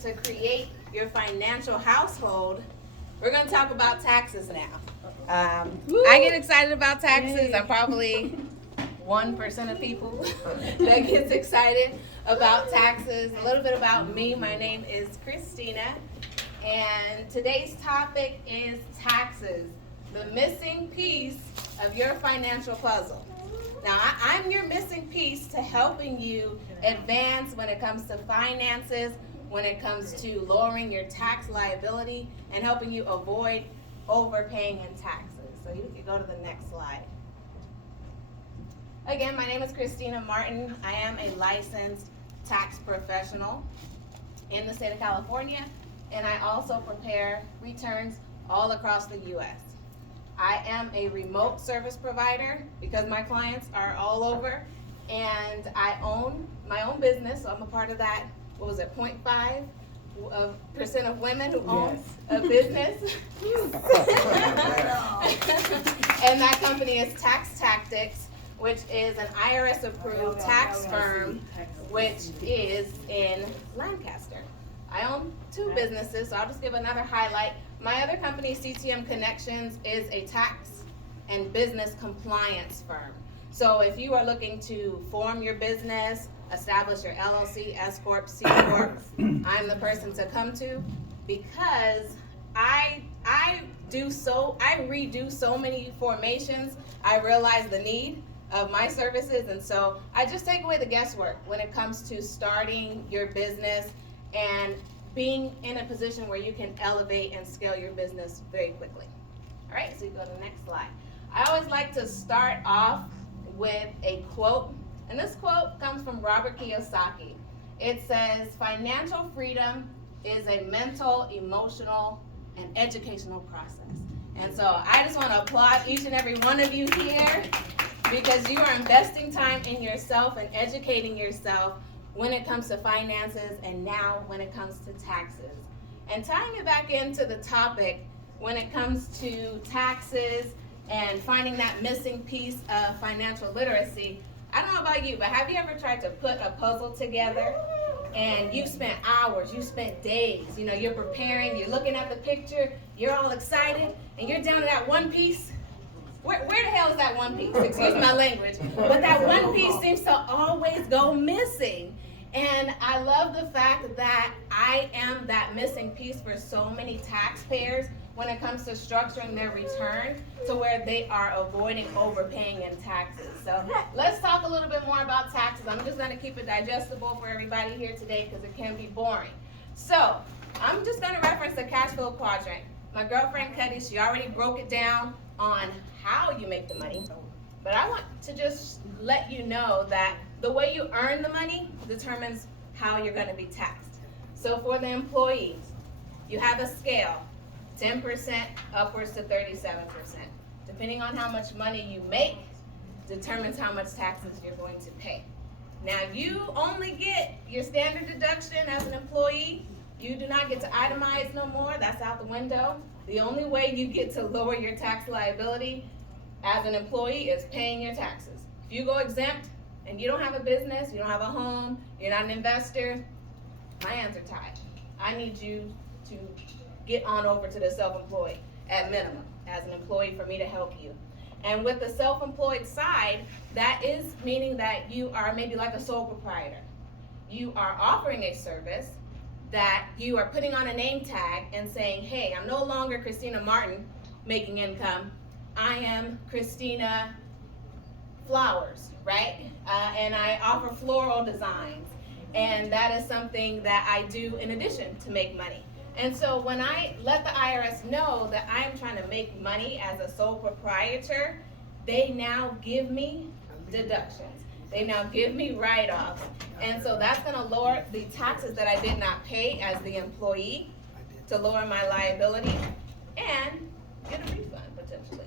to create your financial household, we're going to talk about taxes now. I get excited about taxes. I'm probably 1% of people that gets excited about taxes. A little bit about me. My name is Christina, and today's topic is taxes, the missing piece of your financial puzzle. Now, I'm your missing piece to helping you advance when it comes to finances, when it comes to lowering your tax liability, and helping you avoid overpaying in taxes. So you can go to the next slide. Again, my name is Christina Martin. I am a licensed tax professional in the state of California, and I also prepare returns all across the U.S. I am a remote service provider because my clients are all over, and I own my own business, so I'm a part of that, 0.5% of women who own a business. And that company is Tax Tactics, which is an IRS approved tax firm, which is in Lancaster. I own 2 businesses, so I'll just give another highlight. My other company, CTM Connections, is a tax and business compliance firm. So if you are looking to form your business, establish your LLC, S Corp, C Corp, I'm the person to come to, because I redo so many formations. I realize the need of my services, and so I just take away the guesswork when it comes to starting your business and being in a position where you can elevate and scale your business very quickly. All right, so you go to the next slide. I always like to start off with a quote, and this quote comes from Robert Kiyosaki. It says, "Financial freedom is a mental, emotional, and educational process." And so I just want to applaud each and every one of you here, because you are investing time in yourself and educating yourself when it comes to finances, and now when it comes to taxes. And tying it back into the topic, when it comes to taxes and finding that missing piece of financial literacy, I don't know about you, but have you ever tried to put a puzzle together and you spent hours, you spent days, you're preparing, you're looking at the picture, you're all excited, and you're down to that one piece? Where the hell is that one piece? Excuse my language. But that one piece seems to always go missing. And I love the fact that I am that missing piece for so many taxpayers when it comes to structuring their return to where they are avoiding overpaying in taxes. So let's talk a little bit more about taxes. I'm just going to keep it digestible for everybody here today because it can be boring. So I'm just going to reference the cash flow quadrant. My girlfriend Cuddy, she already broke it down on how you make the money, but I want to just let you know that the way you earn the money determines how you're going to be taxed. So for the employees, you have a scale, 10% upwards to 37%. Depending on how much money you make determines how much taxes you're going to pay. Now, you only get your standard deduction as an employee. You do not get to itemize no more. That's out the window. The only way you get to lower your tax liability as an employee is paying your taxes. If you go exempt and you don't have a business, you don't have a home, you're not an investor, my hands are tied. I need you to get on over to the self-employed at minimum as an employee for me to help you. And with the self-employed side, that is meaning that you are maybe like a sole proprietor. You are offering a service that you are putting on a name tag and saying, hey, I'm no longer Christina Martin making income. I am Christina Flowers, right? And I offer floral designs. And that is something that I do in addition to make money. And so when I let the IRS know that I'm trying to make money as a sole proprietor, they now give me deductions. They now give me write-offs. And so that's going to lower the taxes that I did not pay as the employee, to lower my liability and get a refund potentially,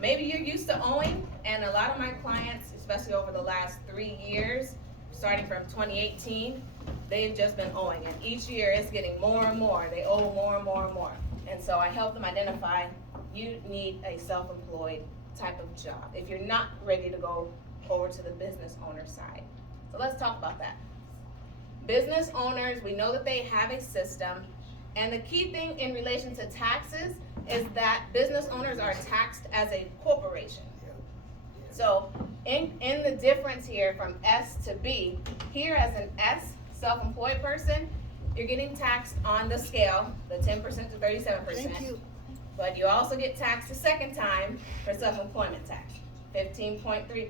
Maybe you're used to owing, and a lot of my clients, especially over the last 3 years, starting from 2018, they've just been owing, and each year it's getting more and more. They owe more and more and more. And so I help them identify, you need a self-employed type of job if you're not ready to go over to the business owner side. So let's talk about that. business owners, we know that they have a system, and the key thing in relation to taxes is that business owners are taxed as a corporation. So in the difference here from S to B, here as an S, self-employed person, you're getting taxed on the scale, the 10% to 37%. Thank you. But you also get taxed a second time for self-employment tax, 15.3%.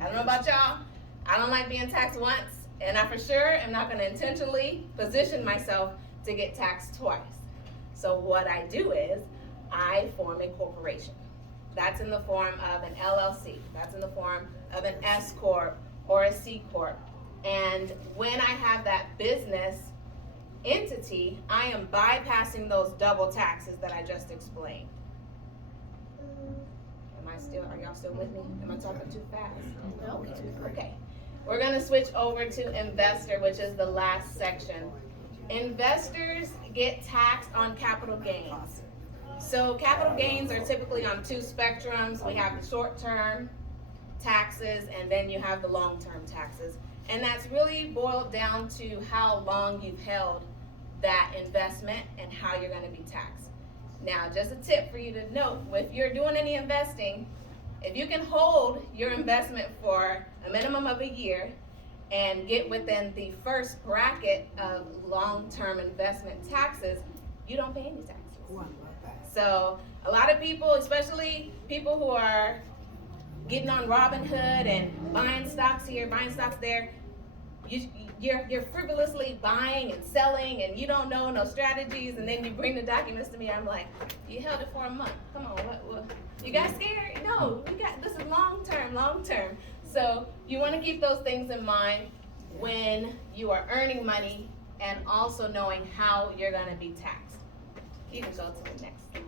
I don't know about y'all, I don't like being taxed once, and I for sure am not gonna intentionally position myself to get taxed twice. So what I do is, I form a corporation. That's in the form of an LLC. That's in the form of an S Corp or a C Corp. And when I have that business entity, I am bypassing those double taxes that I just explained. Are y'all still with me? Am I talking too fast? No. Okay. We're gonna switch over to investor, which is the last section. Investors get taxed on capital gains. So capital gains are typically on two spectrums. We have the short-term taxes, and then you have the long-term taxes. And that's really boiled down to how long you've held that investment and how you're gonna be taxed. Now, just a tip for you to note, if you're doing any investing, if you can hold your investment for a minimum of a year and get within the first bracket of long-term investment taxes, you don't pay any taxes. So a lot of people, especially people who are getting on Robinhood and buying stocks here, buying stocks there, you're frivolously buying and selling, and you don't know no strategies, and then you bring the documents to me. I'm like, you held it for a month. Come on, what? You got scared? No, this is long term. So you want to keep those things in mind when you are earning money, and also knowing how you're going to be taxed. You can go to the next slide.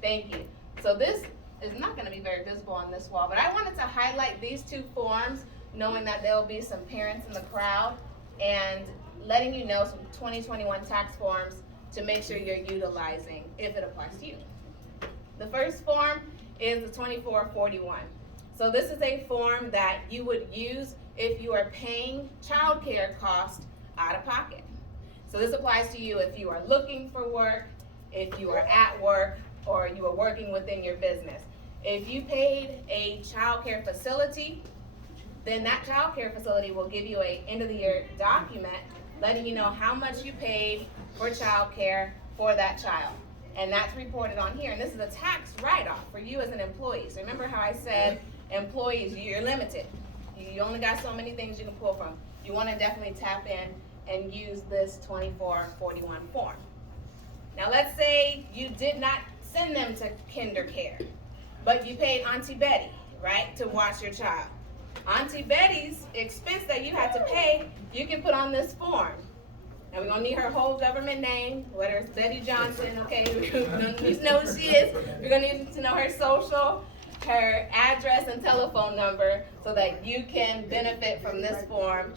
Thank you. So this is not going to be very visible on this wall, but I wanted to highlight these two forms, knowing that there will be some parents in the crowd, and letting you know some 2021 tax forms to make sure you're utilizing if it applies to you. The first form is the 2441. So this is a form that you would use if you are paying child care costs out of pocket. So this applies to you if you are looking for work, if you are at work, or you are working within your business. If you paid a child care facility, then that child care facility will give you a end of the year document letting you know how much you paid for child care for that child. And that's reported on here. And this is a tax write-off for you as an employee. So remember how I said employees, you're limited. You only got so many things you can pull from. You want to definitely tap in and use this 2441 form. Now let's say you did not send them to kinder care, but you paid Auntie Betty, right, to watch your child. Auntie Betty's expense that you had to pay, you can put on this form. Now we're gonna need her whole government name, whether it's Betty Johnson, okay, we're gonna need to know who she is. We're gonna need to know her social, her address and telephone number, so that you can benefit from this form.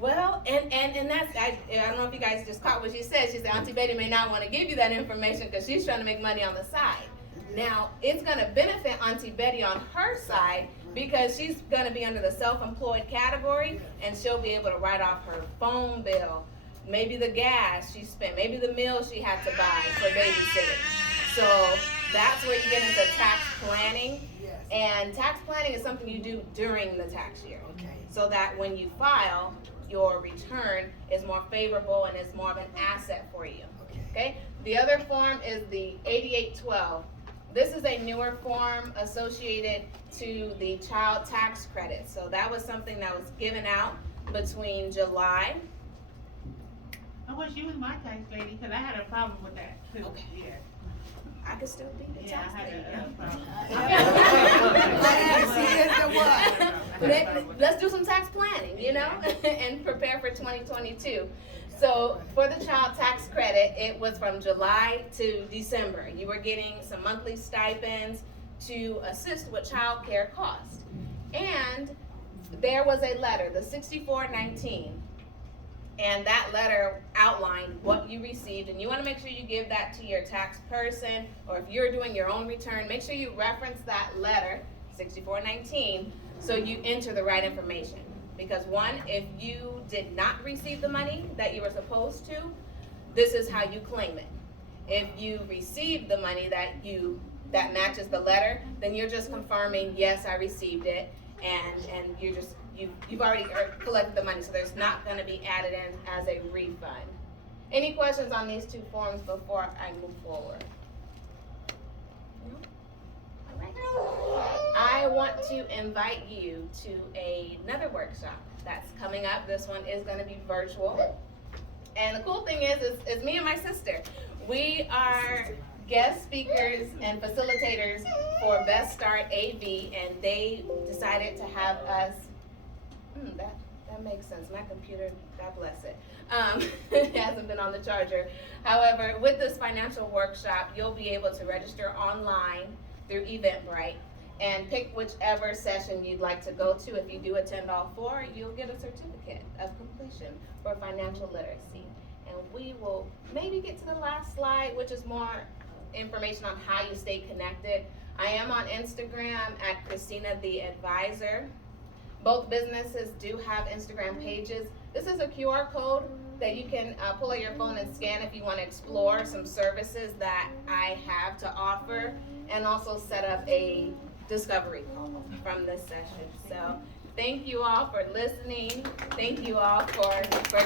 Well, and that's, I don't know if you guys just caught what she said. She said Auntie Betty may not want to give you that information because she's trying to make money on the side. Now, it's going to benefit Auntie Betty on her side because she's going to be under the self-employed category, and she'll be able to write off her phone bill, maybe the gas she spent, maybe the meal she had to buy for babysitting. So that's where you get into tax planning. And tax planning is something you do during the tax year. So that when you file, your return is more favorable and is more of an asset for you. Okay? The other form is the 8812. This is a newer form associated to the child tax credit. So that was something that was given out between July. I wish you was my tax lady because I had a problem with that too. Okay. Yeah. I could still be the tax I lady. had a problem. Let's do some tax planning, you know, and prepare for 2022. So for the child tax credit, it was from July to December. You were getting some monthly stipends to assist with child care costs. And there was a letter, the 6419, and that letter outlined what you received, and you want to make sure you give that to your tax person, or if you're doing your own return, make sure you reference that letter, 6419, so you enter the right information. Because one, if you did not receive the money that you were supposed to, this is how you claim it. If you received the money that matches the letter, then you're just confirming, yes, I received it, and you've already collected the money, so there's not gonna be added in as a refund. Any questions on these two forms before I move forward? No? All right. I want to invite you to another workshop that's coming up. This one is gonna be virtual. And the cool thing is me and my sister. We are guest speakers and facilitators for Best Start AV, and they decided to have us, that makes sense. My computer, God bless it, it hasn't been on the charger. However, with this financial workshop, you'll be able to register online through Eventbrite and pick whichever session you'd like to go to. If you do attend all four, you'll get a certificate of completion for financial literacy. And we will maybe get to the last slide, which is more information on how you stay connected. I am on Instagram at Christina the Advisor. Both businesses do have Instagram pages. This is a QR code that you can pull out your phone and scan if you want to explore some services that I have to offer, and also set up a discovery call from this session. So thank you all for listening. Thank you all for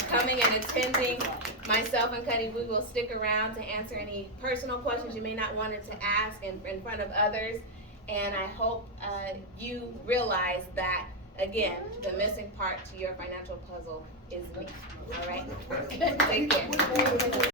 coming and attending. Myself and Cuddy, we will stick around to answer any personal questions you may not wanted to ask in front of others. And I hope you realize that, again, the missing part to your financial puzzle is me. All right? Take care.